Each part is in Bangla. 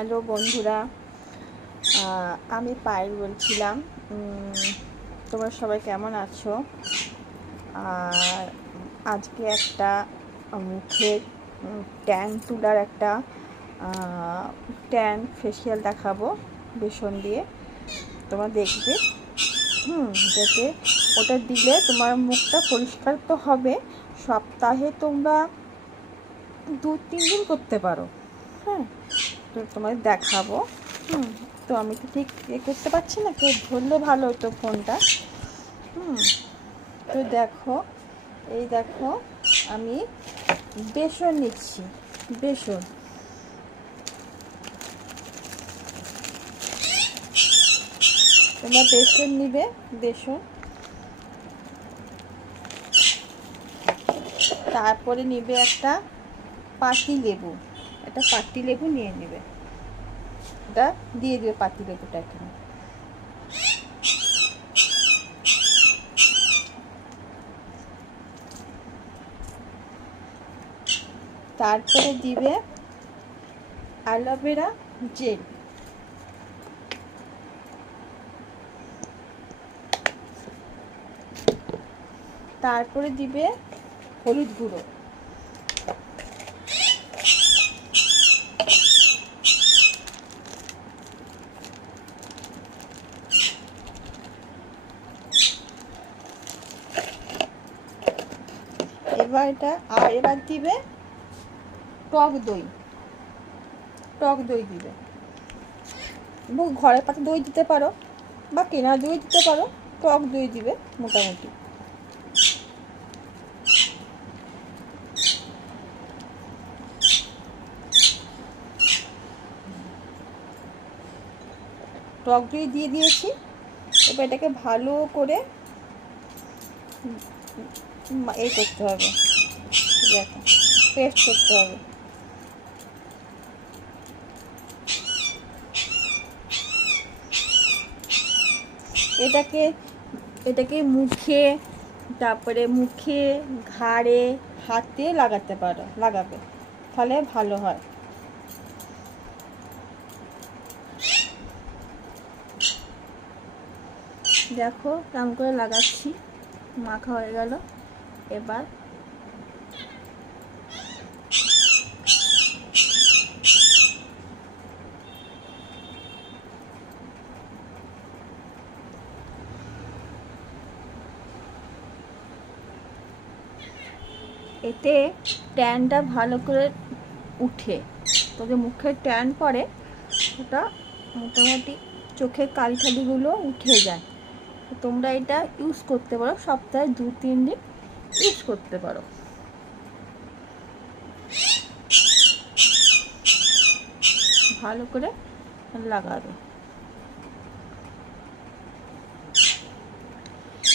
হ্যালো বন্ধুরা, আমি পায়েল বলছিলাম। তোমরা সবাই কেমন আছো? আর আজকে একটা মুখের ট্যান তুলার একটা ট্যান ফেসিয়াল দেখাবো বেসন দিয়ে। তোমরা দেখবে যাতে ওটা দিলে তোমার মুখটা পরিষ্কার তো হবে। সপ্তাহে তোমরা 2-3 দিন করতে পারো। হ্যাঁ, তো তোমাদের দেখাবো। তো আমি তো ঠিক করতে পারছি না, কেউ ধরলে ভালো হতো ফোনটা। তো দেখো, এই দেখো আমি বেসন নিচ্ছি। বেসন তোমরা বেসন নিবে। বেসন, তারপরে নিবে একটা পাতি লেবু। একটা পাতি লেবু নিয়ে নেবে, এটা দিয়ে দেবে পাতি লেবুটা এখানে। তারপরে দিবে অ্যালোভেরা জেল। তারপরে দিবে হলুদ গুঁড়ো। এবার দিবে টক দই। টক দই দিবে, ঘরের পাতা দই দিতে পারো বা কেনা দই দিতে পারো। টক দই দিবে মোটামুটি। টক দই দিয়ে দিয়েছি। এবার এটাকে ভালো করে করতে হবে, দেখো পেস্ট করতে হবে। এটাকে মুখে, তারপরে মুখে, ঘাড়ে, হাতে লাগাবে, তাহলে ভালো হয়। দেখো কেমন করে লাগাচ্ছি, মাখা হয়ে গেল। এবার এতে ট্যানটা ভালো করে উঠে, তোদের মুখের ট্যান পড়ে, ওটা মোটামুটি চোখের কালিগুলো উঠে যায়। তোমরা এটা ইউজ করতে পারো, সপ্তাহে 2-3 দিন ইউজ করতে পারো। ভালো করে লাগাবে।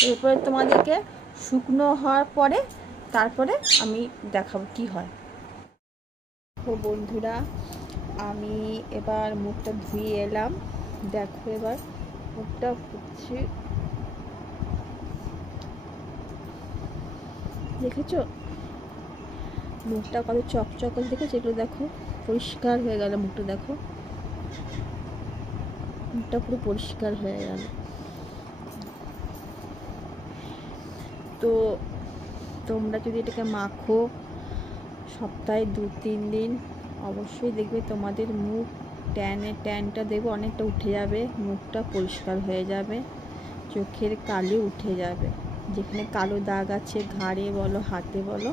এরপরে তোমাদেরকে শুকনো হওয়ার পরে তারপরে আমি দেখাবো কি হয়। তো বন্ধুরা, আমি এবার মুখটা ধুয়ে এলাম। দেখো এবার মুখটা ফুটছে, দেখেছো মুখটা কত চকচক করে, দেখেছো? এগুলো দেখো পরিষ্কার হয়ে গেল মুখটা। দেখো মুখটা পুরো পরিষ্কার হয়ে গেল। তো তোমরা যদি এটাকে মাখো সপ্তাহে 2-3 দিন, অবশ্যই দেখবে তোমাদের মুখ ট্যানটা দেখবে অনেকটা উঠে যাবে, মুখটা পরিষ্কার হয়ে যাবে, চোখের কালি উঠে যাবে, যেখানে কালো দাগ আছে ঘাড়ে বলো হাতে বলো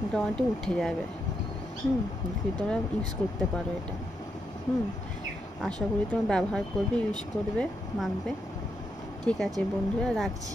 মোটামুটি উঠে যাবে। তোমরা ইউজ করতে পারো এটা। আশা করি তোমরা ব্যবহার করবে, ইউজ করবে, মাখবে। ঠিক আছে বন্ধুরা, রাখছি।